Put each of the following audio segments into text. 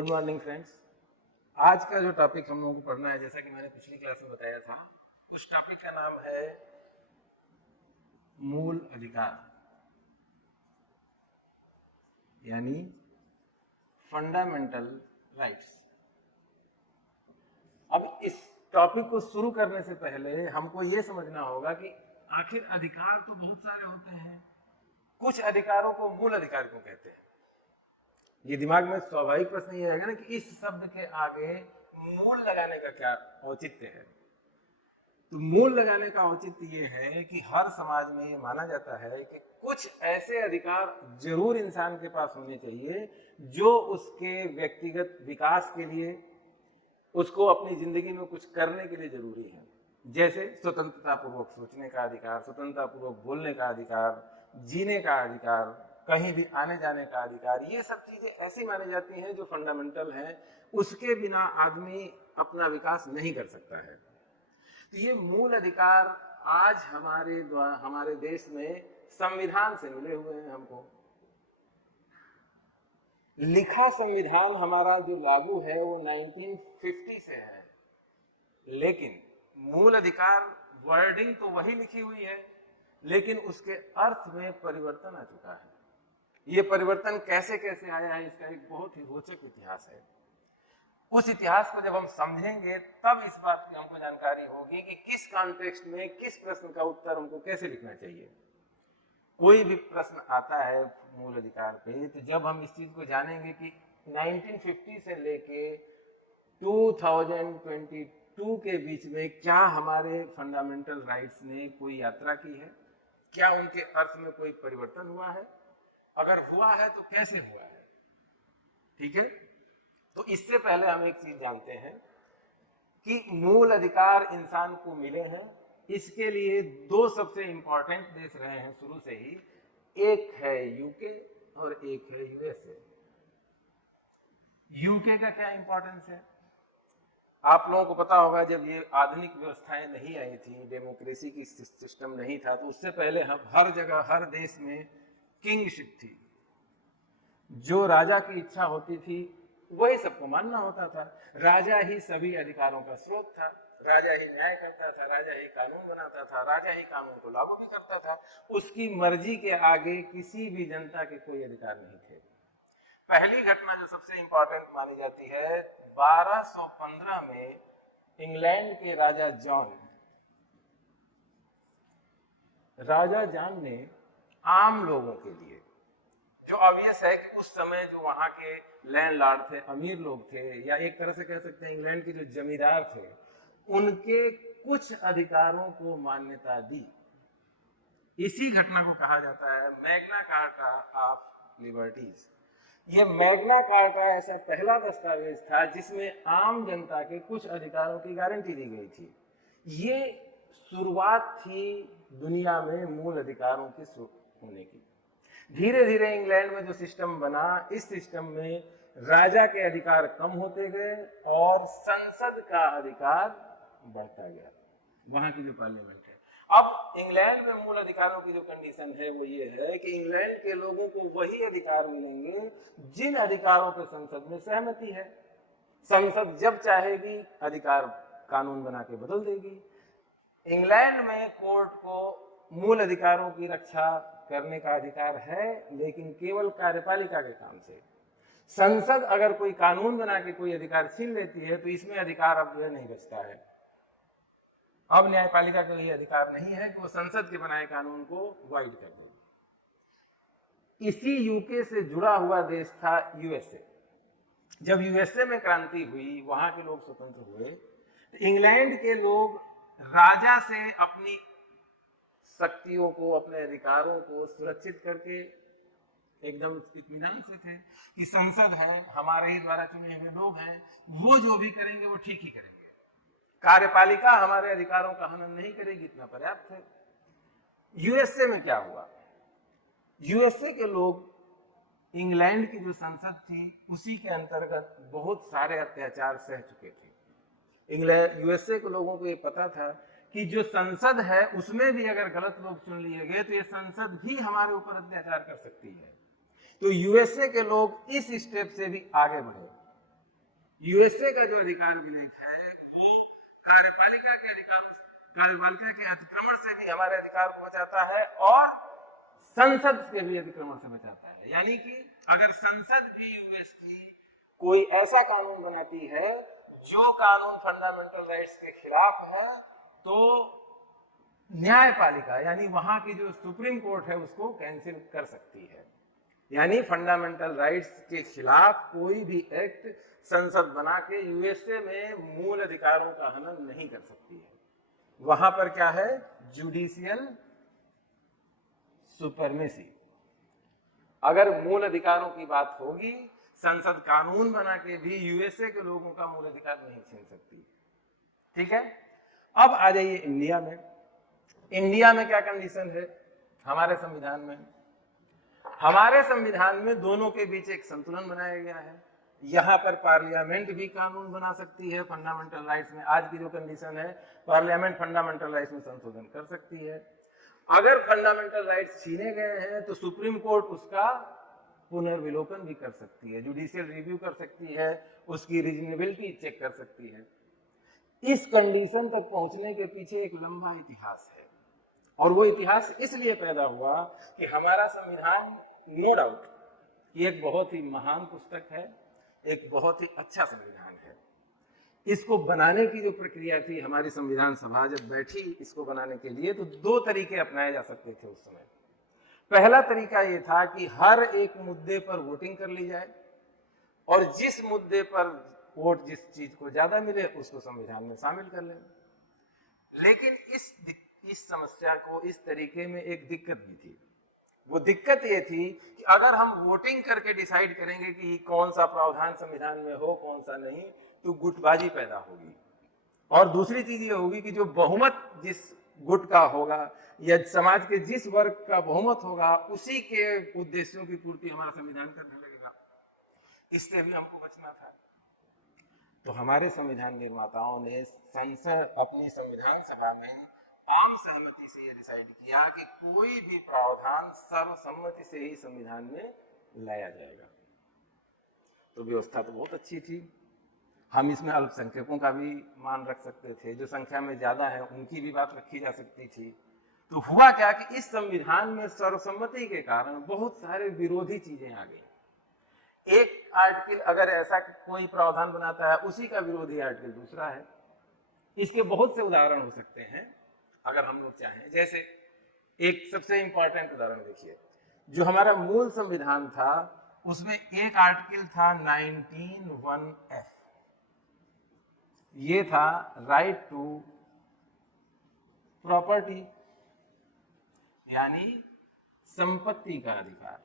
Good morning friends. आज का जो टॉपिक हम लोगों को पढ़ना है, जैसा कि मैंने पिछली क्लास में बताया था, उस टॉपिक का नाम है मूल अधिकार, यानी फंडामेंटल राइट्स। अब इस टॉपिक को शुरू करने से पहले हमको ये समझना होगा कि आखिर अधिकार तो बहुत सारे होते हैं, कुछ अधिकारों को मूल अधिकार क्यों कहते हैं। ये दिमाग में स्वाभाविक प्रश्न ये आएगा ना कि इस शब्द के आगे मूल लगाने का क्या औचित्य है। तो मूल लगाने का औचित्य ये है कि हर समाज में ये माना जाता है कि कुछ ऐसे अधिकार जरूर इंसान के पास होने चाहिए जो उसके व्यक्तिगत विकास के लिए, उसको अपनी जिंदगी में कुछ करने के लिए जरूरी है। जैसे स्वतंत्रता पूर्वक सोचने का अधिकार, स्वतंत्रता पूर्वक बोलने का अधिकार, जीने का अधिकार, कहीं भी आने जाने का अधिकार। ये सब चीजें ऐसी मानी जाती हैं जो फंडामेंटल हैं, उसके बिना आदमी अपना विकास नहीं कर सकता है। तो ये मूल अधिकार आज हमारे देश में संविधान से मिले हुए हैं। हमको लिखा संविधान हमारा जो लागू है वो 1950 से है, लेकिन मूल अधिकार वर्डिंग तो वही लिखी हुई है, लेकिन उसके अर्थ में परिवर्तन आ चुका है। ये परिवर्तन कैसे कैसे आया है, इसका एक बहुत ही रोचक इतिहास है। उस इतिहास को जब हम समझेंगे तब इस बात की हमको जानकारी होगी कि किस कॉन्टेक्स्ट में किस प्रश्न का उत्तर हमको कैसे लिखना चाहिए। कोई भी प्रश्न आता है मूल अधिकार पे, तो जब हम इस चीज को जानेंगे कि 1950 से लेके 2022 के बीच में क्या हमारे फंडामेंटल राइट्स ने कोई यात्रा की है, क्या उनके अर्थ में कोई परिवर्तन हुआ है, अगर हुआ है तो कैसे हुआ है। ठीक है, तो इससे पहले हम एक चीज जानते हैं कि मूल अधिकार इंसान को मिले हैं। इसके लिए दो सबसे इंपॉर्टेंट देश रहे हैं शुरू से ही, एक है यूके और एक है यूएसए। यूके का क्या इंपॉर्टेंस है आप लोगों को पता होगा। जब ये आधुनिक व्यवस्थाएं नहीं आई थी, डेमोक्रेसी की सिस्टम नहीं था, तो उससे पहले हम हर जगह हर देश में किंगशिप थी। जो राजा की इच्छा होती थी वही सबको मानना होता था। राजा ही सभी अधिकारों का स्रोत था, राजा ही न्याय करता था, राजा ही कानून बनाता था, राजा ही कानून को लागू भी करता था। उसकी मर्जी के आगे किसी भी जनता के कोई अधिकार नहीं थे। पहली घटना जो सबसे इंपॉर्टेंट मानी जाती है, 1215 में इंग्लैंड के राजा जॉन ने आम लोगों के लिए, जो ऑब्वियस है कि उस समय जो वहां के लैंडलॉर्ड थे, अमीर लोग थे, या एक तरह से कह सकते हैं इंग्लैंड के जो जमींदार थे, उनके कुछ अधिकारों को मान्यता दी। इसी घटना को कहा जाता है मैग्ना कार्टा ऑफ लिबर्टीज। ये मैग्ना कार्टा ऐसा पहला दस्तावेज था जिसमें आम जनता के कुछ अधिकारों की गारंटी दी गई थी। ये शुरुआत थी दुनिया में मूल अधिकारों के होने की। धीरे धीरे इंग्लैंड में जो सिस्टम बना, इस सिस्टम में राजा के अधिकार कम होते गए और संसद का अधिकार बढ़ता गया, वहां की जो पार्लियामेंट है। अब इंग्लैंड में मूल अधिकारों की जो कंडीशन है वो ये है कि इंग्लैंड के लोगों को वही अधिकार मिलेंगे जिन अधिकारों पर संसद में सहमति है। संसद जब चाहेगी अधिकार कानून बना के बदल देगी। इंग्लैंड में कोर्ट को मूल अधिकारों की रक्षा करने का अधिकार है, लेकिन केवल कार्यपालिका के काम से। संसद अगर कोई कानून बना के कोई अधिकार छीन लेती है तो इसमें अधिकार अब जो है नहीं बचता है। अब न्यायपालिका को यह अधिकार नहीं है कि वो संसद के बनाए कानून को वाइड कर दे। इसी यूके से जुड़ा हुआ देश था यूएसए। जब यूएसए में क्रांति हुई, वहां के लोग स्वतंत्र हुए, तो इंग्लैंड के लोग राजा से अपनी शक्तियों को, अपने अधिकारों को सुरक्षित करके एकदम इत्मीनान से थे कि संसद है, हमारे ही द्वारा चुने हुए लोग हैं, वो जो भी करेंगे वो ठीक ही करेंगे, कार्यपालिका हमारे अधिकारों का हनन नहीं करेगी, इतना पर्याप्त है। यूएसए में क्या हुआ, यूएसए के लोग इंग्लैंड की जो संसद थी उसी के अंतर्गत बहुत सारे अत्याचार सह चुके थे। यूएसए के लोगों को ये पता था कि जो संसद है उसमें भी अगर गलत लोग चुन लिए गए तो ये संसद भी हमारे ऊपर अत्याचार कर सकती है। तो यूएसए के लोग इस स्टेप से भी आगे बढ़े यूएसए का जो अधिकार विलेख है वो कार्यपालिका के अतिक्रमण से भी हमारे अधिकार को बचाता है और संसद के भी अतिक्रमण से बचाता है। यानी कि अगर संसद भी यूएस की कोई ऐसा कानून बनाती है जो कानून फंडामेंटल राइट्स के खिलाफ है, तो न्यायपालिका यानी वहां की जो सुप्रीम कोर्ट है उसको कैंसिल कर सकती है। यानी फंडामेंटल राइट्स के खिलाफ कोई भी एक्ट संसद बना के यूएसए में मूल अधिकारों का हनन नहीं कर सकती है। वहां पर क्या है? Judicial supremacy. अगर मूल अधिकारों की बात होगी, संसद कानून बना के भी यूएसए के लोगों का मूल अधिकार नहीं छीन सकती। ठीक है, अब आ जाइए इंडिया में। इंडिया में क्या कंडीशन है हमारे संविधान में? हमारे संविधान में दोनों के बीच एक संतुलन बनाया गया है। यहां पर पार्लियामेंट भी कानून बना सकती है फंडामेंटल राइट्स में। आज की जो कंडीशन है, पार्लियामेंट फंडामेंटल राइट्स में संशोधन कर सकती है। अगर फंडामेंटल राइट्स छीने गए हैं तो सुप्रीम कोर्ट उसका पुनर्विलोकन भी कर सकती है, जुडिशियल रिव्यू कर सकती है, उसकी रीजनेबिलिटी चेक कर सकती है। इस कंडीशन तक पहुंचने के पीछे एक लंबा इतिहास है, और वो इतिहास इसलिए पैदा हुआ कि हमारा संविधान नो डाउट ये एक बहुत ही महान पुस्तक है, एक बहुत ही अच्छा संविधान है। इसको बनाने की जो प्रक्रिया थी, हमारी संविधान सभा जब बैठी इसको बनाने के लिए, तो दो तरीके अपनाए जा सकते थे उस समय। पहला तरीका ये था कि हर एक मुद्दे पर वोटिंग कर ली जाए और जिस मुद्दे पर वोट जिस चीज को ज्यादा मिले उसको संविधान में शामिल कर लें। लेकिन इस समस्या को, इस तरीके में एक दिक्कत भी थी। वो दिक्कत ये थी कि अगर हम वोटिंग करके डिसाइड करेंगे कि कौन सा प्रावधान संविधान में हो कौन सा नहीं, तो गुटबाजी पैदा होगी। और दूसरी चीज ये होगी कि जो बहुमत जिस गुट का होगा या समाज के जिस वर्ग का बहुमत होगा, उसी के उद्देश्यों की पूर्ति हमारा संविधान करने लगेगा। इससे भी हमको बचना था। तो हमारे संविधान निर्माताओं ने संसद अपनी संविधान सभा में आम सहमति से यह डिसाइड किया कि कोई भी प्रावधान सर्वसम्मति से ही संविधान में लाया जाएगा। तो व्यवस्था तो बहुत अच्छी थी। हम इसमें अल्पसंख्यकों का भी मान रख सकते थे, जो संख्या में ज्यादा है उनकी भी बात रखी जा सकती थी। तो हुआ क्या कि इस संविधान में सर्वसम्मति के कारण बहुत सारे विरोधी चीजें आ गई। एक आर्टिकल अगर ऐसा कोई प्रावधान बनाता है, उसी का विरोधी आर्टिकल दूसरा है। इसके बहुत से उदाहरण हो सकते हैं अगर हम लोग चाहें। जैसे एक सबसे इंपॉर्टेंट उदाहरण देखिए, जो हमारा मूल संविधान था उसमें एक आर्टिकल था 19(1)(f). ये था राइट टू प्रॉपर्टी, यानी संपत्ति का अधिकार।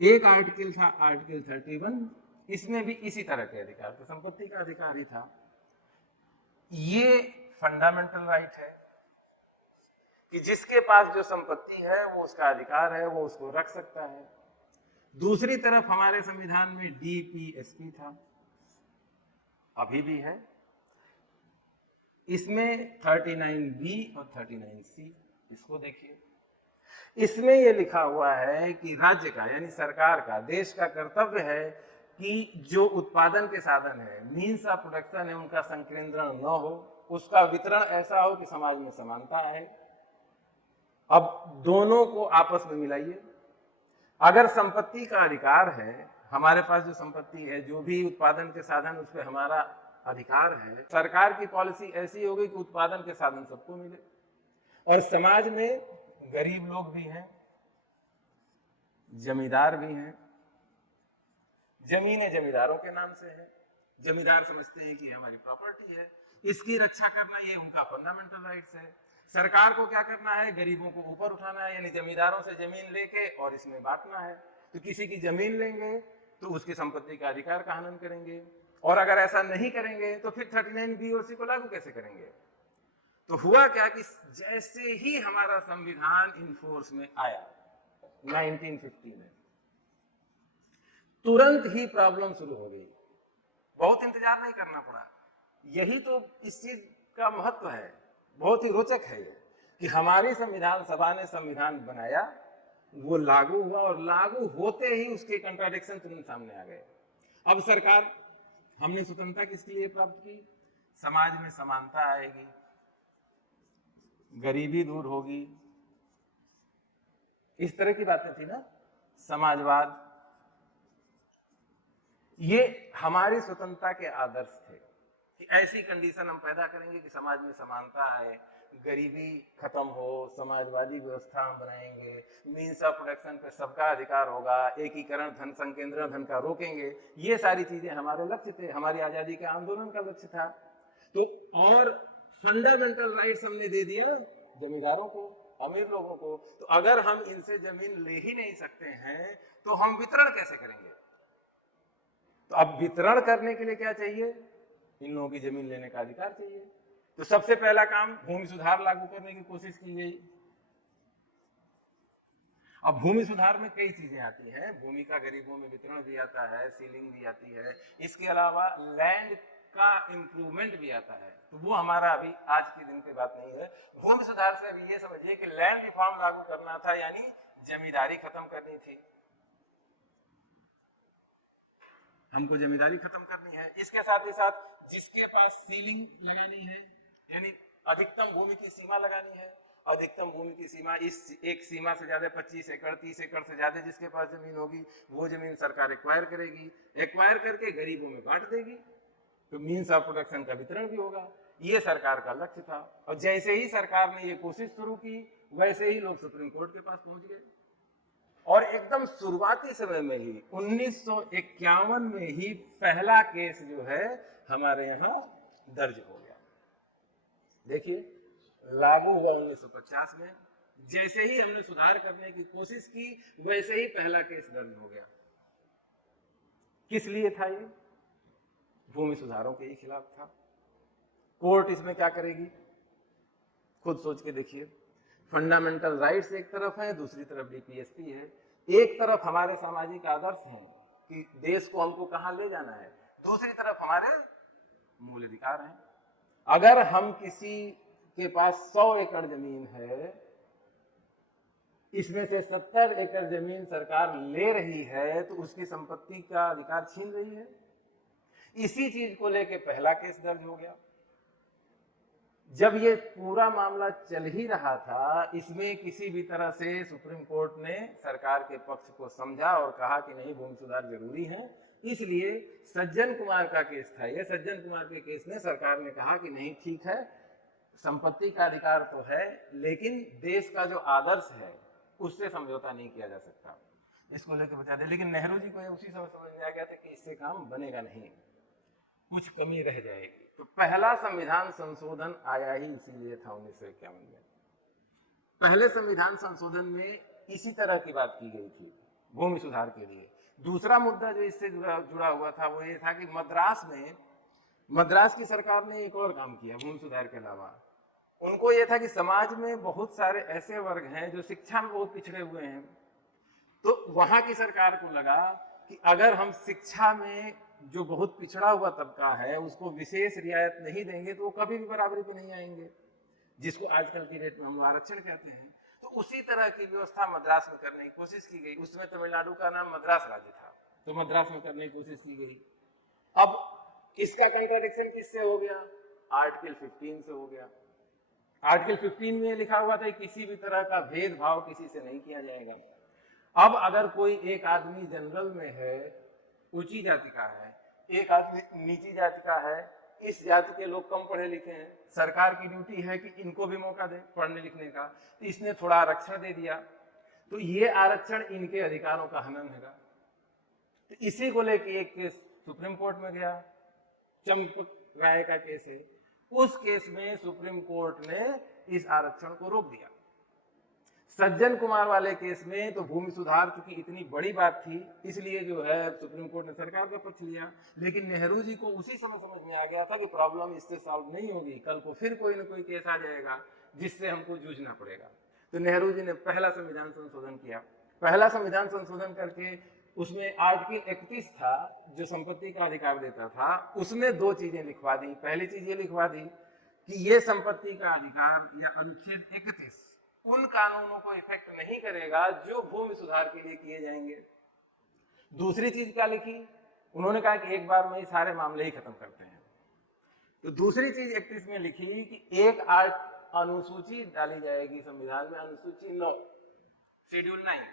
एक आर्टिकल था आर्टिकल 31, इसमें भी इसी तरह के अधिकार थे, संपत्ति का अधिकार ही था। ये फंडामेंटल राइट है कि जिसके पास जो संपत्ति है वो उसका अधिकार है, वो उसको रख सकता है। दूसरी तरफ हमारे संविधान में डीपीएसपी था, अभी भी है। इसमें 39B और 39C, इसको देखिए। इसमें यह लिखा हुआ है कि राज्य का यानी सरकार का, देश का कर्तव्य है कि जो उत्पादन के साधन है, मीन्स ऑफ प्रोडक्शन है, उनका संकेंद्रण न हो, उसका वितरण ऐसा हो कि समाज में समानता है। अब दोनों को आपस में मिलाइए। अगर संपत्ति का अधिकार है, हमारे पास जो संपत्ति है, जो भी उत्पादन के साधन, उस पर हमारा अधिकार है, सरकार की पॉलिसी ऐसी होगी कि उत्पादन के साधन सबको मिले। और समाज में गरीब लोग भी हैं, जमींदार भी हैं। जमीनें जमींदारों के नाम से है, जमींदार समझते हैं कि हमारी प्रॉपर्टी है, इसकी रक्षा करना ये उनका फंडामेंटल राइट्स है। सरकार को क्या करना है? गरीबों को ऊपर उठाना है, यानी जमींदारों से जमीन लेके और इसमें बांटना है। तो किसी की जमीन लेंगे तो उसकी संपत्ति का अधिकार का हनन करेंगे, और अगर ऐसा नहीं करेंगे तो फिर 39B और C को लागू कैसे करेंगे? तो हुआ क्या कि जैसे ही हमारा संविधान इन फोर्स में आया 1950 में, तुरंत ही प्रॉब्लम शुरू हो गई। बहुत इंतजार नहीं करना पड़ा। यही तो इस चीज का महत्व है, बहुत ही रोचक है ये, कि हमारी संविधान सभा ने संविधान बनाया, वो लागू हुआ, और लागू होते ही उसके कंट्राडिक्शन तुरंत सामने आ गए। अब सरकार, हमने स्वतंत्रता किसके लिए प्राप्त की? समाज में समानता आएगी, गरीबी दूर होगी, इस तरह की बातें थी ना, समाजवाद। ये हमारी स्वतंत्रता के आदर्श थे कि ऐसी कंडीशन हम पैदा करेंगे कि समाज में समानता आए, गरीबी खत्म हो, समाजवादी व्यवस्था हम बनाएंगे, मीन्स ऑफ प्रोडक्शन पे सबका अधिकार होगा, एकीकरण, धन संकेंद्रण, धन का रोकेंगे। ये सारी चीजें हमारे लक्ष्य थे, हमारी आजादी के आंदोलन का लक्ष्य था। तो और फंडामेंटल राइट्स हमने दे दिया जमींदारों को, अमीर लोगों को। तो अगर हम इनसे जमीन ले ही नहीं सकते हैं तो हम वितरण कैसे करेंगे? तो अब वितरण करने के लिए क्या चाहिए? इन लोगों की जमीन लेने का अधिकार चाहिए। तो सबसे पहला काम भूमि सुधार लागू करने की कोशिश की गई। अब भूमि सुधार में कई चीजें आती हैं, भूमि का गरीबों में वितरण भी आता है, सीलिंग भी आती है, इसके अलावा लैंड का इंप्रूवमेंट भी आता है। तो वो हमारा अभी आज के दिन की बात नहीं है। भूमि सुधार से अभी ये समझिए कि लैंड रिफॉर्म लागू करना था, यानी जमींदारी खत्म करनी थी, हमको जमींदारी खत्म करनी है। इसके साथ ही साथ जिसके पास सीलिंग लगानी है, यानी अधिकतम भूमि की सीमा लगानी है, अधिकतम भूमि की सीमा, इस एक सीमा से ज्यादा 25 एकड़ 30 एकड़ से ज्यादा जिसके पास जमीन होगी वो जमीन सरकार एक्वायर करेगी, एक्वायर करके गरीबों में बांट देगी, तो मीन्स ऑफ प्रोडक्शन का वितरण भी होगा। ये सरकार का लक्ष्य था। और जैसे ही सरकार ने ये कोशिश शुरू की वैसे ही लोग सुप्रीम कोर्ट के पास पहुंच गए। और एकदम शुरुआती समय में ही 1951 में ही पहला केस जो है हमारे यहाँ दर्ज हो गया। देखिए, लागू हुआ 1950 में, जैसे ही हमने सुधार करने की कोशिश की वैसे ही पहला केस दर्ज हो गया। किस लिए था ये? भूमि सुधारों के ही खिलाफ था। कोर्ट इसमें क्या करेगी? खुद सोच के देखिए। फंडामेंटल राइट्स एक तरफ है, दूसरी तरफ डीपीएसपी है। एक तरफ हमारे सामाजिक आदर्श हैं कि देश को हमको कहां ले जाना है, दूसरी तरफ हमारे मूल अधिकार हैं। अगर हम किसी के पास 100 एकड़ जमीन है, इसमें से 70 एकड़ जमीन सरकार ले रही है, तो उसकी संपत्ति का अधिकार छीन रही है। इसी चीज को लेके पहला केस दर्ज हो गया। जब ये पूरा मामला चल ही रहा था, इसमें किसी भी तरह से सुप्रीम कोर्ट ने सरकार के पक्ष को समझा और कहा कि नहीं, भूमि सुधार जरूरी है। इसलिए सज्जन कुमार का केस था ये। सज्जन कुमार के केस में सरकार ने कहा कि नहीं, ठीक है, संपत्ति का अधिकार तो है, लेकिन देश का जो आदर्श है उससे समझौता नहीं किया जा सकता, इसको लेकर बचा दे। लेकिन नेहरू जी को उसी समय समझ में आ गया था कि इससे काम बनेगा नहीं, कुछ कमी रह जाएगी। तो पहला संविधान संशोधन आया ही इसीलिए था 1951 में। पहले संविधान संशोधन में इसी तरह की बात की गई थी भूमि सुधार के लिए। दूसरा मुद्दा जो इससे जुड़ा हुआ था वो ये था कि मद्रास की सरकार ने एक और काम किया भूमि सुधार के अलावा। उनको ये था कि समाज में बहुत सारे ऐसे वर्ग हैं जो शिक्षा में बहुत पिछड़े हुए हैं, तो वहां की सरकार को लगा कि अगर हम शिक्षा में जो बहुत पिछड़ा हुआ तबका है उसको विशेष रियायत नहीं देंगे तो वो कभी भी बराबरी पे नहीं आएंगे, जिसको आजकल की डेट में हम आरक्षण कहते हैं। तो उसी तरह की व्यवस्था मद्रास में करने की कोशिश की गई। उसमें तमिलनाडु का नाम मद्रास राज्य था, तो मद्रास में करने की कोशिश की गई। अब इसका कंट्राडिक्शन किससे हो गया? आर्टिकल 15 से हो गया। आर्टिकल 15 में लिखा हुआ था किसी भी तरह का भेदभाव किसी से नहीं किया जाएगा। अब अगर कोई एक आदमी जनरल में है, ऊंची जाति का है, एक आदमी नीची जाति का है, इस जाति के लोग कम पढ़े लिखे हैं, सरकार की ड्यूटी है कि इनको भी मौका दे पढ़ने लिखने का, तो इसने थोड़ा आरक्षण दे दिया, तो ये आरक्षण इनके अधिकारों का हनन है। तो इसी को लेके एक केस सुप्रीम कोर्ट में गया, चंपक राय का केस है। उस केस में सुप्रीम कोर्ट ने इस आरक्षण को रोक दिया। सज्जन कुमार वाले केस में तो भूमि सुधार चूंकि इतनी बड़ी बात थी, इसलिए जो है सुप्रीम कोर्ट ने सरकार का पक्ष लिया। लेकिन नेहरू जी को उसी समय समझ में आ गया था कि प्रॉब्लम इससे सॉल्व नहीं होगी, कल को फिर कोई ना कोई केस आ जाएगा जिससे हमको जूझना पड़ेगा। तो नेहरू जी ने पहला संविधान संशोधन किया। पहला संविधान संशोधन करके उसमें आर्टिकल 31 था जो संपत्ति का अधिकार देता था, उसमें दो चीजें लिखवा दी। पहली चीज ये लिखवा दी कि ये संपत्ति का अधिकार या अनुच्छेद 31 उन कानूनों को इफेक्ट नहीं करेगा जो भूमि सुधार के लिए किए जाएंगे। दूसरी चीज क्या लिखी उन्होंने कहा कि एक बार में ही सारे मामले ही खत्म करते हैं। तो दूसरी चीज 31 में लिखी कि एक अनुसूची डाली जाएगी संविधान में, अनुसूची 9, शेड्यूल 9।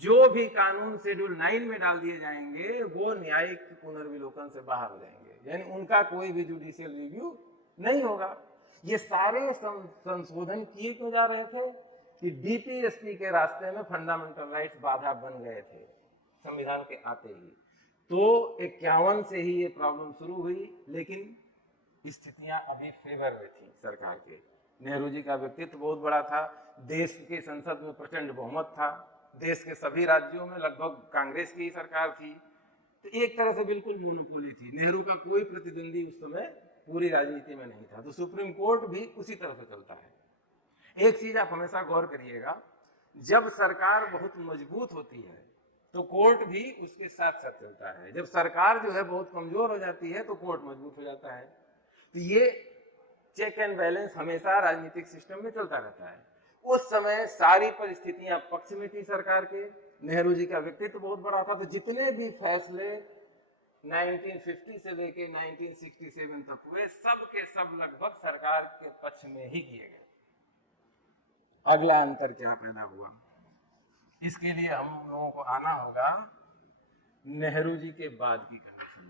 जो भी कानून शेड्यूल 9 में डाल दिए जाएंगे वो न्यायिक पुनर्विलोकन से बाहर हो जाएंगे, यानी उनका कोई भी जुडिशियल रिव्यू नहीं होगा। ये सारे संशोधन किए क्यों जा रहे थे कि डीपीएसपी के रास्ते में फंडामेंटल राइट्स बाधा बन गए थे संविधान के आते ही। तो 51 से ही ये प्रॉब्लम शुरू हुई, लेकिन स्थितियां अभी फेवर में थी सरकार के। नेहरू जी का व्यक्तित्व बहुत बड़ा था, देश की संसद में प्रचंड बहुमत था, देश के सभी राज्यों में लगभग कांग्रेस की ही सरकार थी, तो एक तरह से बिल्कुल मोनोपोली थी। नेहरू का कोई प्रतिद्वंदी उस समय पूरी राजनीति में नहीं था। तो सुप्रीम कोर्ट भी उसी तरह से चलता है। एक चीज आप हमेशा गौर करिएगा, जब सरकार बहुत मजबूत होती है तो कोर्ट भी उसके साथ साथ चलता है। जब सरकार जो है बहुत कमजोर हो जाती है तो कोर्ट मजबूत हो जाता है। तो ये चेक एंड बैलेंस हमेशा राजनीतिक सिस्टम में चलता रहता है। उस समय सारी परिस्थितियां पक्ष में थी सरकार के। नेहरू जी का व्यक्तित्व बहुत बड़ा था, तो जितने भी फैसले 1950 से लेके 1967 तक हुए, सब के सब लगभग सरकार के पक्ष में ही किए गए। अगला अंतर क्या पैदा हुआ, इसके लिए हम लोगों को आना होगा नेहरू जी के बाद की कंडीशन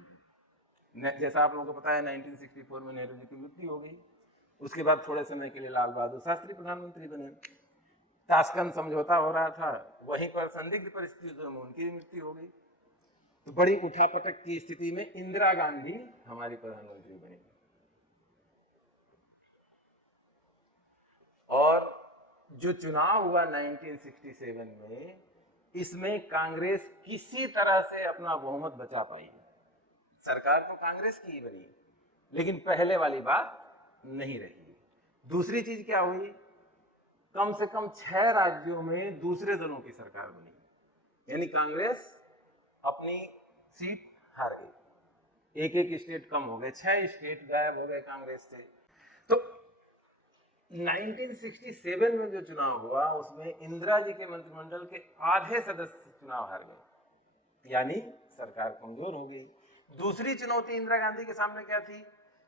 में। जैसा आप लोगों को पता है 1964 में नेहरू जी की मृत्यु हो गई। उसके बाद थोड़े समय के लिए लाल बहादुर शास्त्री प्रधानमंत्री बने। ताशकंद समझौता हो रहा था, वहीं पर संदिग्ध परिस्थितियों में उनकी मृत्यु हो गई। तो बड़ी उठापटक की स्थिति में इंदिरा गांधी हमारी प्रधानमंत्री बनी। और जो चुनाव हुआ 1967 में, इसमें कांग्रेस किसी तरह से अपना बहुमत बचा पाई। सरकार तो कांग्रेस की ही बनी, लेकिन पहले वाली बात नहीं रही। दूसरी चीज क्या हुई, कम से कम 6 राज्यों में दूसरे दलों की सरकार बनी, यानी कांग्रेस अपनी सीट हार गई। एक एक स्टेट कम हो गए, 6 स्टेट गायब हो गए कांग्रेस से। तो 1967 में जो चुनाव हुआ उसमें इंदिरा जी के मंत्रिमंडल के आधे सदस्य चुनाव हार गए, यानी सरकार कमजोर हो गई। दूसरी चुनौती इंदिरा गांधी के सामने क्या थी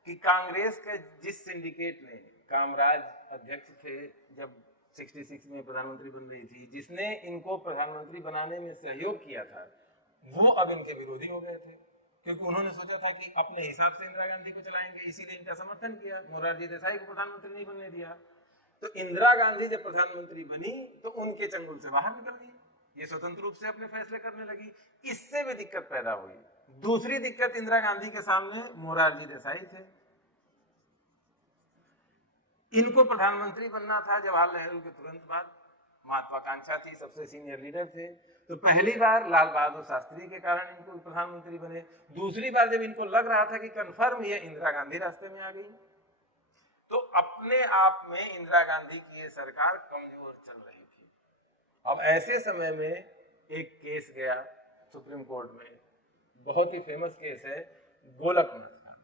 कि कांग्रेस के जिस सिंडिकेट में कामराज अध्यक्ष थे जब 66 में प्रधानमंत्री बन रही थी, जिसने इनको प्रधानमंत्री बनाने में सहयोग किया था, वो अब इनके विरोधी हो गए थे, क्योंकि उन्होंने सोचा था कि अपने हिसाब से इंदिरा गांधी को चलाएंगे, इसीलिए इनका समर्थन किया। मोरारजी देसाई को प्रधानमंत्री नहीं बनने दिया। तो इंदिरा गांधी जब प्रधानमंत्री बनी तो उनके चंगुल से बाहर निकल गई, ये स्वतंत्र रूप से अपने फैसले करने लगी। इससे भी दिक्कत पैदा हुई। दूसरी दिक्कत, इंदिरा गांधी के सामने मोरारजी देसाई थे, इनको प्रधानमंत्री बनना था जवाहरलाल नेहरू के तुरंत बाद, महत्वाकांक्षा थी, सबसे सीनियर लीडर थे। तो पहली बार लाल बहादुर शास्त्री के कारण इनको प्रधानमंत्री बने। दूसरी बार जब इनको लग रहा था कि कन्फर्म ये इंदिरा गांधी रास्ते में आ गई, तो अपने आप में इंदिरा गांधी की ये सरकार कमजोर चल रही थी। अब ऐसे समय में एक केस गया सुप्रीम कोर्ट में, बहुत ही फेमस केस है गोलकनाथ का।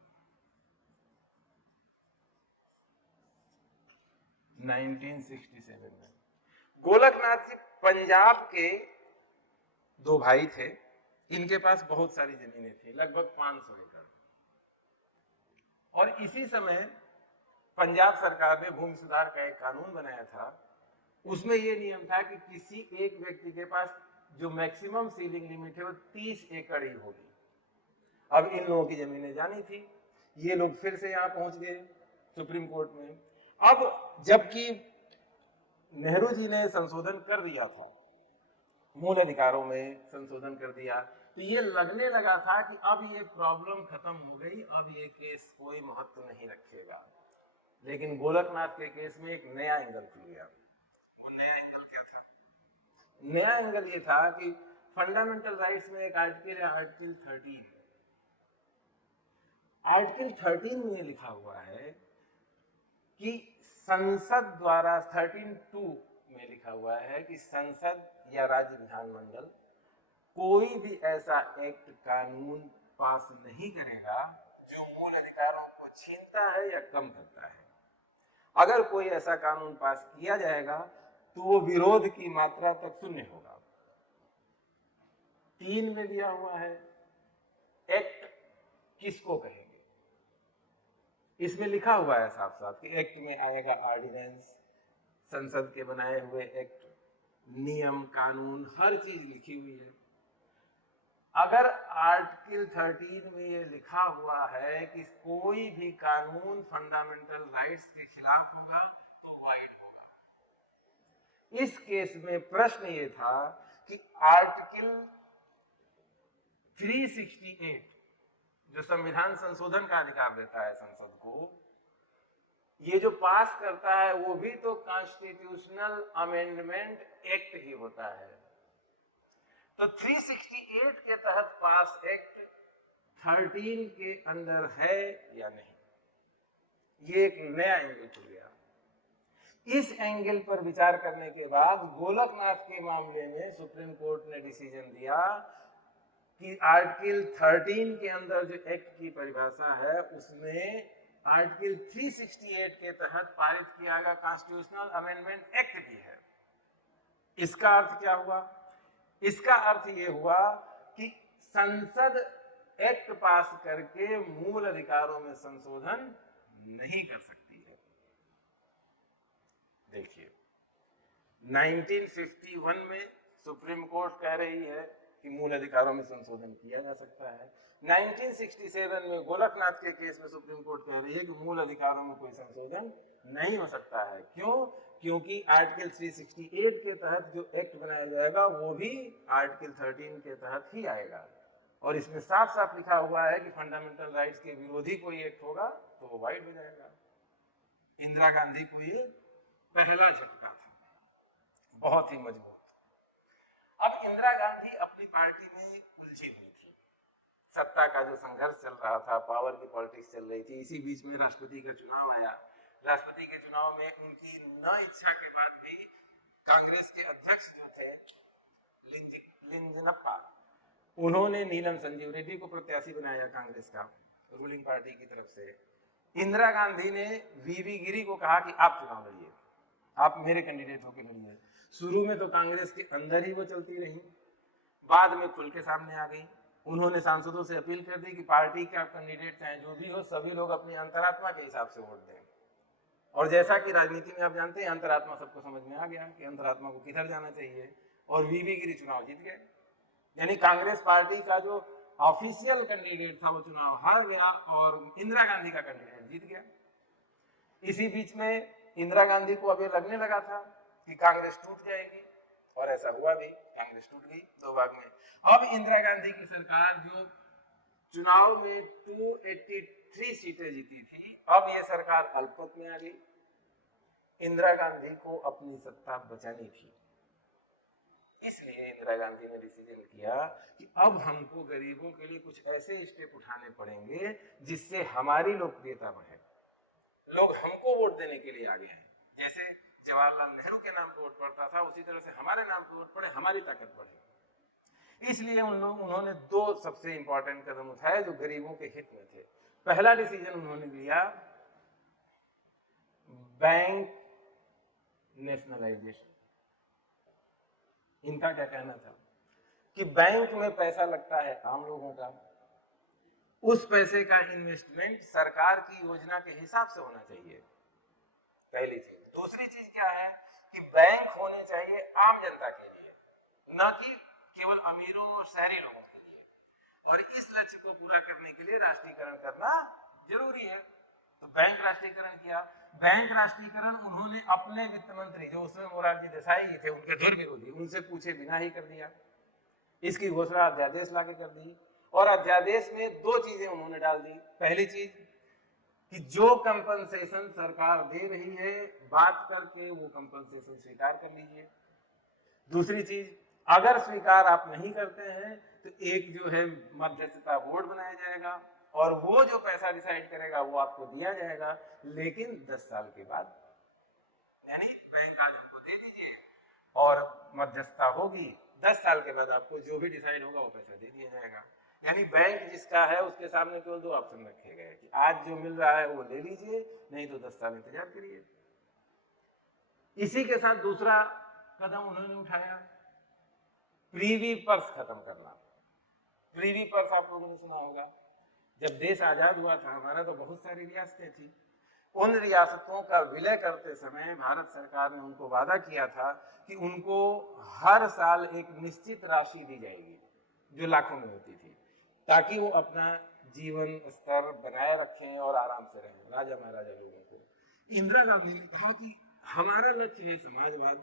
1967 में गोलकनाथ जी पंजाब के 2 भाई थे। इनके पास बहुत सारी जमीनें थी, लगभग 500 एकड़। और इसी समय पंजाब सरकार ने भूमि सुधार का एक कानून बनाया था। उसमें यह नियम था कि किसी एक व्यक्ति के पास जो मैक्सिमम सीलिंग लिमिट है वो 30 एकड़ ही होगी। अब इन लोगों की जमीनें जानी थी, ये लोग फिर से यहाँ पहुंच गए सुप्रीम कोर्ट में। अब जबकि नेहरू जी ने संशोधन कर दिया था, मूल अधिकारों में संशोधन कर दिया, तो ये लगने लगा था कि अब ये प्रॉब्लम खत्म हो गई, अब ये केस कोई महत्व नहीं रखेगा। लेकिन गोलकनाथ के केस में एक नया एंगल खुल गया। वो नया एंगल क्या था? नया एंगल ये था कि फंडामेंटल राइट्स में एक आर्टिकल है, आर्टिकल 13। आर्टिकल 13 में लिखा हुआ है कि संसद द्वारा 13(2) में लिखा हुआ है कि संसद या राज्य विधानमंडल कोई भी ऐसा एक्ट, कानून पास नहीं करेगा जो मूल अधिकारों को छीनता है या कम करता है। अगर कोई ऐसा कानून पास किया जाएगा तो वो विरोध की मात्रा तक शून्य होगा। 3 में दिया हुआ है एक्ट किसको कहेंगे? इसमें लिखा हुआ है साफ साफ कि एक्ट में आएगा ऑर्डिनेंस, संसद के बनाए हुए एक्ट, नियम कानून, हर चीज लिखी हुई है। अगर आर्टिकल 13 में ये लिखा हुआ है कि कोई भी कानून फंडामेंटल राइट्स के खिलाफ होगा तो वाइड होगा। इस केस में प्रश्न ये था कि आर्टिकल 368 जो संविधान संशोधन का अधिकार देता है संसद को, ये जो पास करता है वो भी तो कॉन्स्टिट्यूशनल अमेंडमेंट एक्ट ही होता है। तो 368 के तहत पास एक्ट 13 के अंदर है या नहीं, ये एक नया एंगल खुल गया। इस एंगल पर विचार करने के बाद गोलकनाथ के मामले में सुप्रीम कोर्ट ने डिसीजन दिया कि आर्टिकल 13 के अंदर जो एक्ट की परिभाषा है उसमें आर्टिकल 368 के तहत पारित किया गया कॉन्स्टिट्यूशनल अमेंडमेंट एक्ट भी है। इसका अर्थ क्या हुआ? इसका अर्थ ये हुआ कि संसद एक्ट पास करके मूल अधिकारों में संशोधन नहीं कर सकती है। देखिए 1951 में सुप्रीम कोर्ट कह रही है कि मूल अधिकारों में संशोधन किया जा सकता है। 1967 में गोलकनाथ के केस में सुप्रीम कोर्ट कह रही है कि मूल अधिकारों में कोई संशोधन नहीं हो सकता है। क्यों? क्योंकि आर्टिकल 368 के तहत जो एक्ट बनाया जाएगा वो भी आर्टिकल 13 के तहत ही आएगा, और इसमें साफ साफ लिखा हुआ है कि फंडामेंटल राइट्स के विरोधी कोई एक्ट होगा तो वो वाइड हो जाएगा। इंदिरा गांधी को ये पहला झटका था, बहुत ही मजबूत। अब इंदिरा गांधी अपनी पार्टी में उलझी हुई थी, सत्ता का जो संघर्ष चल रहा था, पावर की पॉलिटिक्स चल रही थी। इसी बीच में राष्ट्रपति का चुनाव आया। राष्ट्रपति के चुनाव में उनकी न इच्छा के बाद भी कांग्रेस के अध्यक्ष जो थे लिंजनप्पा, उन्होंने नीलम संजीव रेड्डी को प्रत्याशी बनाया कांग्रेस का, रूलिंग पार्टी की तरफ से। इंदिरा गांधी ने वीवी गिरी को कहा कि आप चुनाव लड़िए, आप मेरे कैंडिडेट होकर लड़िए। शुरू में तो कांग्रेस के अंदर ही वो चलती रही, बाद में खुल के सामने आ गई। उन्होंने सांसदों से अपील कर दी कि पार्टी का कैंडिडेट चाहे जो भी हो, सभी लोग अपनी अंतरात्मा के हिसाब से वोट दें। और जैसा कि राजनीति में आप जानते हैं, अंतरात्मा सबको समझ में आ गया कि अंतरात्मा को किधर जाना चाहिए, और वीवी गिरी चुनाव जीत गए। यानी कांग्रेस पार्टी का जो ऑफिशियल कैंडिडेट था वो चुनाव हार गया और इंदिरा गांधी का कैंडिडेट जीत गया। इसी बीच में इंदिरा गांधी को अब ये लगने लगा था कि कांग्रेस टूट जाएगी, और ऐसा हुआ भी, कांग्रेस टूट गई दो भाग में। अब इंदिरा गांधी की सरकार जो चुनाव में 283 सीटें जीती थी, अब ये सरकार अल्पमत में आ गई। इंदिरा गांधी को अपनी सत्ता बचानी थी, इसलिए इंदिरा गांधी ने डिसीजन किया कि अब हमको गरीबों के लिए कुछ ऐसे स्टेप उठाने पड़ेंगे जिससे हमारी लोकप्रियता बढ़े, लोग हमको वोट देने के लिए आगे हैं। जैसे जवाहरलाल नेहरू के नाम पर वोट पड़ता था, उसी तरह से हमारे नाम पर वोट पड़े, हमारी ताकत बढ़े। इसलिए उन्होंने दो सबसे इंपॉर्टेंट कदम उठाए जो गरीबों के हित में थे। पहला डिसीजन उन्होंने लिया बैंक नेशनलाइजेशन। इनका क्या कहना था कि बैंक में पैसा लगता है आम लोगों का, उस पैसे का इन्वेस्टमेंट सरकार की योजना के हिसाब से होना चाहिए, पहली चीज। दूसरी चीज क्या है कि बैंक होने चाहिए आम जनता के लिए, न कि केवल अमीरों और शहरी लोगों के लिए। और इस लक्ष्य को पूरा करने के लिए राष्ट्रीयकरण करना जरूरी है। तो बैंक राष्ट्रीयकरण किया। बैंक राष्ट्रीयकरण उन्होंने अपने वित्त मंत्री, जो उसमें मोरारजी देसाई ही थे, उनके धुर विरोधी, उनसे पूछे बिना ही कर दिया। इसकी घोषणा अध्यादेश लाके कर दी, और अध्यादेश में दो चीजें उन्होंने डाल दी। पहली चीज कि जो कंपनसेशन सरकार दे रही है, बात करके वो कंपनसेशन स्वीकार कर लीजिए। दूसरी चीज, अगर स्वीकार आप नहीं करते हैं तो एक जो है मध्यस्थता बोर्ड बनाया जाएगा, और वो जो पैसा डिसाइड करेगा वो आपको दिया जाएगा, लेकिन 10 साल के बाद। यानी बैंक आज हमको दे दीजिए और मध्यस्थता होगी, 10 साल के बाद आपको जो भी डिसाइड होगा वो पैसा दे दिया जाएगा। यानी बैंक जिसका है उसके सामने केवल दो ऑप्शन रखे गए कि आज जो मिल रहा है वो ले लीजिए, नहीं तो 10 साल इंतजार करिए। इसी के साथ दूसरा कदम उन्होंने उठाया, प्रीवी पर्स खत्म करना। प्रीवी पर्स आप लोगों ने सुना होगा। जब देश आजाद हुआ था हमारा तो बहुत सारी रियासतें थी, उन रियासतों का विलय करते समय भारत सरकार ने उनको वादा किया था कि उनको हर साल एक निश्चित राशि दी जाएगी जो लाखों में होती थी, ताकि वो अपना जीवन स्तर बनाए रखें और आराम से रहें, राजा महाराजा लोगों को। इंदिरा गांधी ने कहा कि हमारा लक्ष्य है समाजवाद,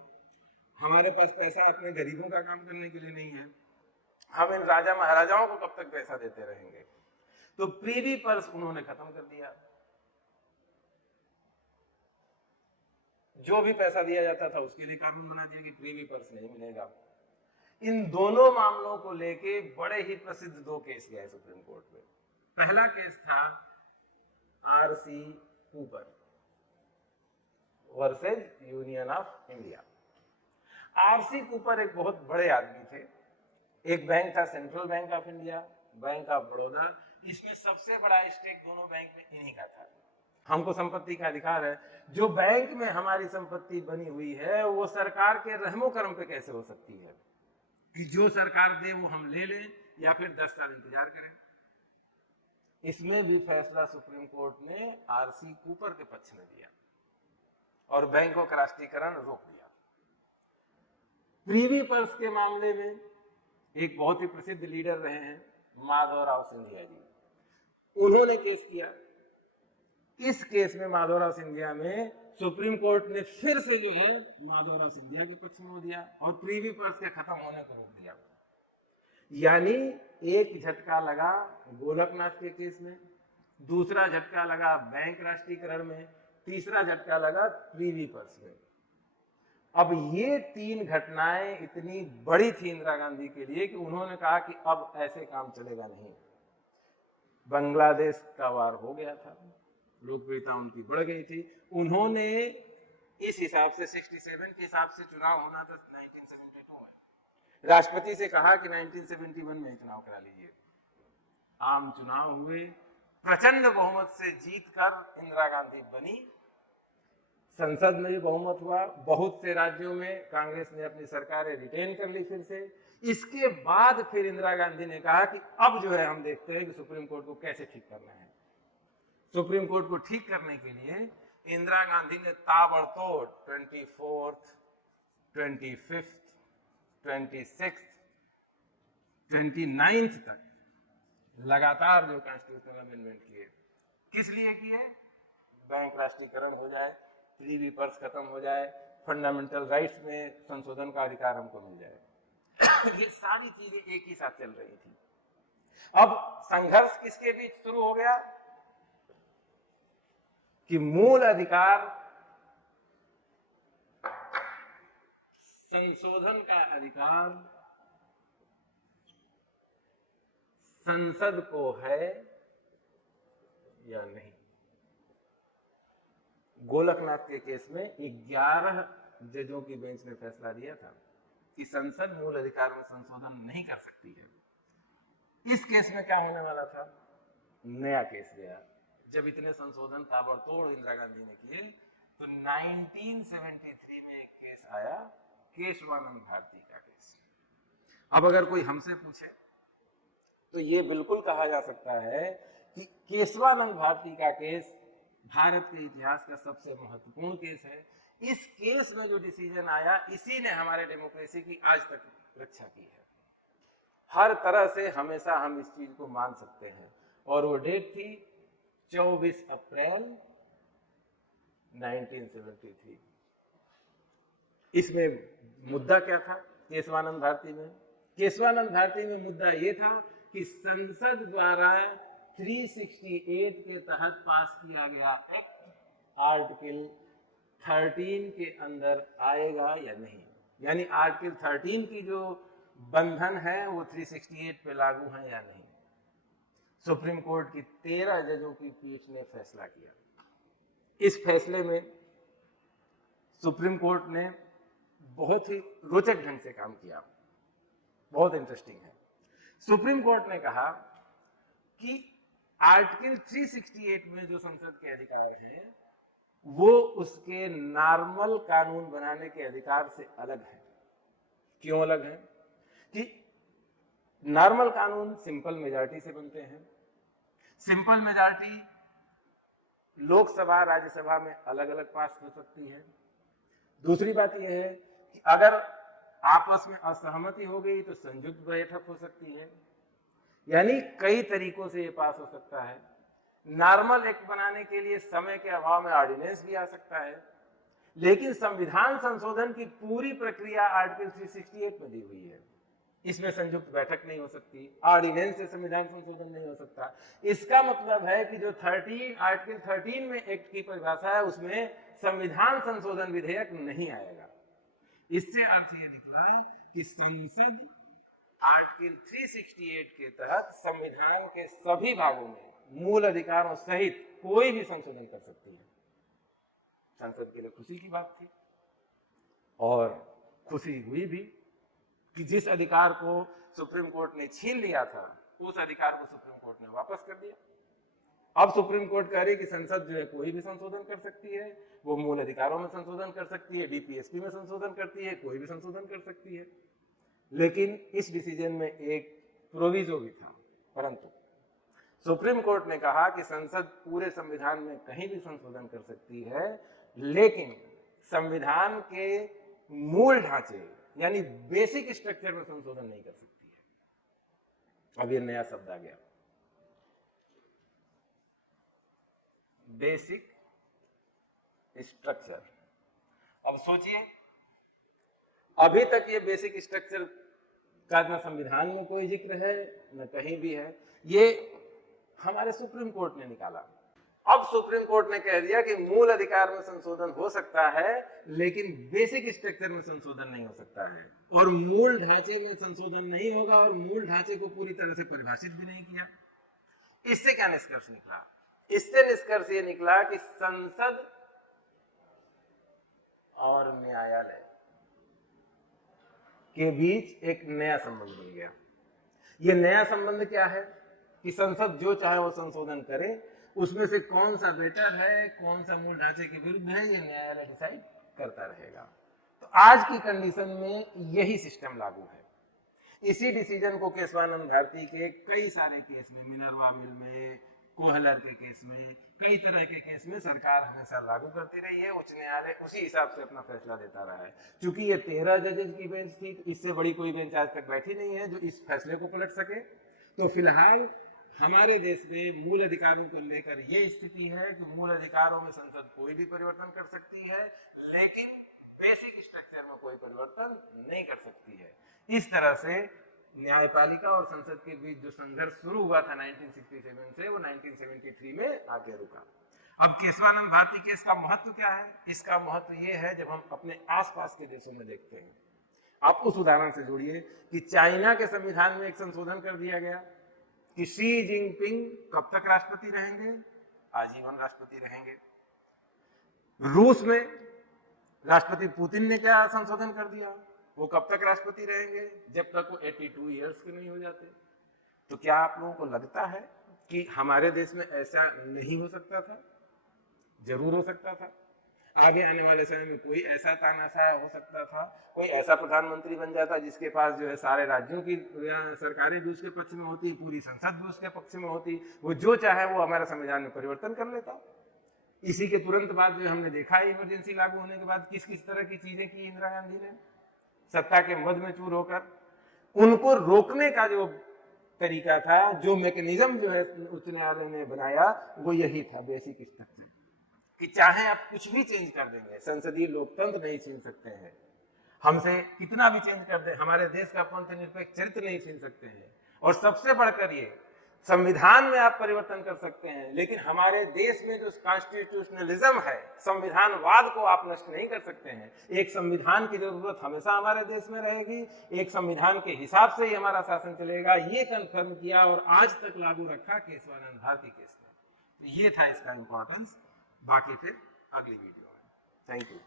हमारे पास पैसा अपने गरीबों का काम करने के लिए नहीं है, हम इन राजा महाराजाओं को कब तक पैसा देते रहेंगे। तो प्रीवी पर्स उन्होंने खत्म कर दिया। जो भी पैसा दिया जाता था उसके लिए कानून बना दिया कि प्रीवी पर्स नहीं मिलेगा। इन दोनों मामलों को लेके बड़े ही प्रसिद्ध दो केस गए सुप्रीम कोर्ट में। पहला केस था RC Cooper versus union of India. RC Cooper एक बहुत बड़े आदमी थे। एक बैंक था central bank of India, bank of Baroda, इसमें सबसे बड़ा स्टेक दोनों बैंक में इन्हीं का था। हमको संपत्ति का अधिकार है, जो बैंक में हमारी संपत्ति बनी हुई है वो सरकार के रहमो करम पे कैसे हो सकती है कि जो सरकार दे वो हम ले लें या फिर 10 साल इंतजार करें। इसमें भी फैसला सुप्रीम कोर्ट ने आरसी कूपर के पक्ष में दिया और बैंकों का राष्ट्रीयकरण रोक दिया। प्रीवी पर्स के मामले में एक बहुत ही प्रसिद्ध लीडर रहे हैं माधवराव सिंधिया जी, उन्होंने केस किया। इस केस में माधवराव सिंधिया में सुप्रीम कोर्ट ने फिर से जो है माधवराव सिंधिया के पक्ष में दिया और प्रीवी पर्स के खत्म होने को रोक दिया। यानी एक झटका लगा गोलकनाथ के केस में, दूसरा झटका लगा बैंक राष्ट्रीयकरण में, तीसरा झटका लगा प्रीवी पर्स में। अब ये तीन घटनाएं इतनी बड़ी थी इंदिरा गांधी के लिए कि उन्होंने कहा कि अब ऐसे काम चलेगा नहीं। बांग्लादेश का वार हो गया था, लोकप्रियता उनकी बढ़ गई थी। उन्होंने इस हिसाब से 67 के हिसाब से चुनाव होना था 1972 में, राष्ट्रपति से कहा कि 1971 में चुनाव करा लीजिए। आम चुनाव हुए, प्रचंड बहुमत से जीतकर इंदिरा गांधी बनी। संसद में भी बहुमत हुआ, बहुत से राज्यों में कांग्रेस ने अपनी सरकारें रिटेन कर ली फिर से। इसके बाद फिर इंदिरा गांधी ने कहा कि अब जो है हम देखते हैं कि सुप्रीम कोर्ट को कैसे ठीक करना है। सुप्रीम कोर्ट को ठीक करने के लिए इंदिरा गांधी ने ताबड़तोड़ 24th, 25th, 26th, 29th तक लगातार जो कॉन्स्टिट्यूशनल अमेंडमेंट किए। किस लिए किए? बैंक राष्ट्रीयकरण हो जाए, प्रीवी पर्स खत्म हो जाए, फंडामेंटल राइट्स में संशोधन का अधिकार हमको मिल जाए। ये सारी चीजें एक ही साथ चल रही थी। अब संघर्ष किसके बीच शुरू हो गया कि मूल अधिकार, संशोधन का अधिकार संसद को है या नहीं। गोलकनाथ के केस में 11 जजों की बेंच ने फैसला दिया था कि संसद मूल अधिकार में संशोधन नहीं कर सकती है। इस केस में क्या होने वाला था? नया केस गया। जब इतने संशोधन ताबड़तोड़ इंदिरा गांधी ने किए तो 1973 में एक केस आया, केशवानंद भारती का केस। अब अगर कोई हमसे पूछे तो ये बिल्कुल कहा जा सकता है कि केशवानंद भारती का केस भारत के इतिहास का सबसे महत्वपूर्ण केस है। इस केस में जो डिसीजन आया, इसी ने हमारे डेमोक्रेसी की आज तक रक्षा की है। हर तरह से हमेशा हम इस चीज को मान सकते हैं। और वो डेट थी 24 अप्रैल 1973। इसमें मुद्दा क्या था केशवानंद भारती में? केशवानंद भारती में मुद्दा ये था कि संसद द्वारा 368 के तहत पास किया गया एक्ट आर्टिकल 13 के अंदर आएगा या नहीं। यानी आर्टिकल 13 की जो बंधन है वो 368 पे लागू है या नहीं। सुप्रीम कोर्ट की 13 जजों की पीठ ने फैसला किया। इस फैसले में सुप्रीम कोर्ट ने बहुत ही रोचक ढंग से काम किया, बहुत इंटरेस्टिंग है। सुप्रीम कोर्ट ने कहा कि आर्टिकल 368 में जो संसद के अधिकार हैं वो उसके नॉर्मल कानून बनाने के अधिकार से अलग है। क्यों अलग है? कि नॉर्मल कानून सिंपल मेजॉरिटी से बनते हैं। सिंपल मेजॉरिटी लोकसभा राज्यसभा में अलग अलग पास हो सकती है। दूसरी बात यह है कि अगर आपस में असहमति हो गई तो संयुक्त बैठक हो सकती है। यानी कई तरीकों से ये पास हो सकता है। नॉर्मल एक्ट बनाने के लिए समय के अभाव में ऑर्डिनेंस भी आ सकता है, लेकिन संविधान संशोधन की पूरी प्रक्रिया आर्टिकल 368 में दी हुई है। इसमें संयुक्त बैठक नहीं हो सकती, ऑर्डिनेंस से संविधान संशोधन नहीं हो सकता। इसका मतलब है कि जो आर्टिकल 13 में एक्ट की परिभाषा है उसमें संविधान संशोधन विधेयक नहीं आएगा। इससे अर्थ ये निकला है कि संसद आर्टिकल 368 के तहत संविधान के सभी भागों में मूल अधिकारों सहित कोई भी संशोधन कर सकती है। संसद के लिए खुशी की बात थी और खुशी हुई भी कि जिस अधिकार को सुप्रीम कोर्ट ने छीन लिया था उस अधिकार को सुप्रीम कोर्ट ने वापस कर दिया। अब सुप्रीम कोर्ट कह रही कि संसद जो है कोई भी संशोधन कर सकती है, वो मूल अधिकारों में संशोधन कर सकती है, डीपीएसपी में संशोधन करती है, कोई भी संशोधन कर सकती है। लेकिन इस डिसीजन में एक प्रोविजो भी था, परंतु सुप्रीम कोर्ट ने कहा कि संसद पूरे संविधान में कहीं भी संशोधन कर सकती है, लेकिन संविधान के मूल ढांचे यानी बेसिक स्ट्रक्चर में संशोधन नहीं कर सकती है। अब ये नया शब्द आ गया, बेसिक स्ट्रक्चर। अब सोचिए, अभी तक ये बेसिक स्ट्रक्चर का न संविधान में कोई जिक्र है न कहीं भी है, ये हमारे सुप्रीम कोर्ट ने निकाला। अब सुप्रीम कोर्ट ने कह दिया कि मूल अधिकार में संशोधन हो सकता है लेकिन बेसिक स्ट्रक्चर में संशोधन नहीं हो सकता है, और मूल ढांचे में संशोधन नहीं होगा और मूल ढांचे को पूरी तरह से परिभाषित भी नहीं किया। इससे क्या निष्कर्ष निकला? इससे निष्कर्ष ये निकला कि संसद और न्यायालय के बीच एक नया संबंध बन गया। ये नया संबंध क्या है कि संसद जो चाहे वो संशोधन करे, उसमें से कौन सा बेटर है, कौन सा मूल ढांचे के विरुद्ध है, ये न्यायालय डिसाइड करता रहेगा। तो आज की कंडीशन में यही सिस्टम लागू है। इसी डिसीजन को केशवानंद भारती के कई सारे केस में, मिनर्वा मिल में, कोहलर के केस में, कई तरह के केस में सरकार हमेशा लागू करती रही है। उच्च न्यायालय उसी हिसाब से अपना फैसला देता रहा है। क्योंकि ये 13 जजेस की बेंच थी, इससे बड़ी कोई बेंच आज तक बैठी नहीं है जो इस फैसले को पलट सके। तो फिलहाल हमारे देश में मूल अधिकारों को लेकर ये स्थिति है कि मूल अधिकारों में संसद कोई भी परिवर्तन कर सकती है, लेकिन बेसिक स्ट्रक्चर में कोई परिवर्तन नहीं कर सकती है। इस तरह से न्यायपालिका और संसद के बीच जो संघर्ष शुरू हुआ था 1967 से, वो 1973 में आके रुका। अब केशवानंद भारती केस का महत्व क्या है? इसका महत्व ये है, जब हम अपने आसपास के देशों में देखते हैं, आप उस उदाहरण से जोड़िए कि चाइना के संविधान में एक संशोधन कर दिया गया कि शी जिनपिंग कब तक राष्ट्रपति रहेंगे? आजीवन राष्ट्रपति रहेंगे। रूस में राष्ट्रपति पुतिन ने क्या संशोधन कर दिया? वो कब तक राष्ट्रपति रहेंगे? जब तक वो 82 इयर्स के नहीं हो जाते। तो क्या आप लोगों को लगता है कि हमारे देश में ऐसा नहीं हो सकता था? जरूर हो सकता था। आगे आने वाले समय में कोई ऐसा तानाशाह हो सकता था, कोई ऐसा प्रधानमंत्री बन जाता जिसके पास जो है सारे राज्यों की सरकारें भी उसके पक्ष में होती, पूरी संसद भी उसके पक्ष में होती, वो जो चाहे वो हमारे संविधान में परिवर्तन कर लेता। इसी के तुरंत बाद जो हमने देखा है, इमरजेंसी लागू होने के बाद किस किस तरह की चीजें की इंदिरा गांधी ने, सत्ता के मद में चूर होकर। उनको रोकने का जो तरीका था, जो मैकेनिज्म जो है उच्च न्यायालय ने बनाया, वो यही था बेसिक स्ट्रक्चर, कि चाहे आप कुछ भी चेंज कर देंगे, संसदीय लोकतंत्र नहीं छीन सकते हैं, हमसे कितना भी चेंज कर दे, हमारे देश का पंथ निरपेक्ष चरित्र नहीं छीन सकते हैं। और सबसे बढ़कर ये, संविधान में आप परिवर्तन कर सकते हैं, लेकिन हमारे देश में जो कॉन्स्टिट्यूशनलिज्म है, संविधानवाद को आप नष्ट नहीं कर सकते हैं। एक संविधान की जरूरत हमेशा हमारे देश में रहेगी, एक संविधान के हिसाब से ही हमारा शासन चलेगा, ये कन्फर्म किया और आज तक लागू रखा केशवानंद भारती केस में। ये था इसका इंपॉर्टेंस। बाकी फिर अगली वीडियो में। Thank you.